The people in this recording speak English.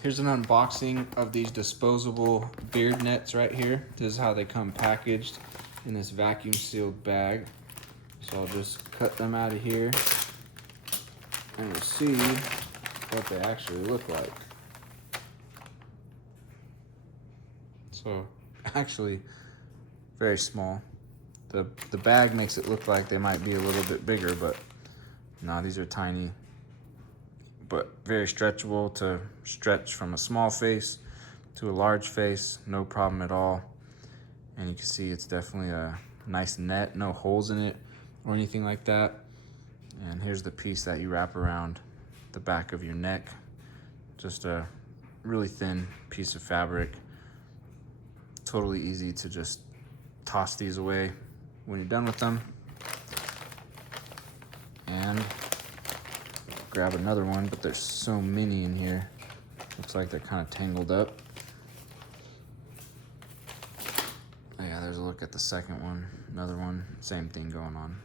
Here's an unboxing of these disposable beard nets right here. This is how they come packaged in this vacuum sealed bag. So I'll just cut them out of here and we'll see what they actually look like. So actually very small. The bag makes it look like they might be a little bit bigger, but no, these are tiny, but very stretchable to stretch from a small face to a large face, no problem at all. And you can see it's definitely a nice net, no holes in it or anything like that. And here's the piece that you wrap around the back of your neck. Just a really thin piece of fabric. Totally easy to just toss these away when you're done with them. And grab another one, but there's so many in here. Looks like they're kind of tangled up. Oh yeah, there's a look at the second one. Another one, same thing going on.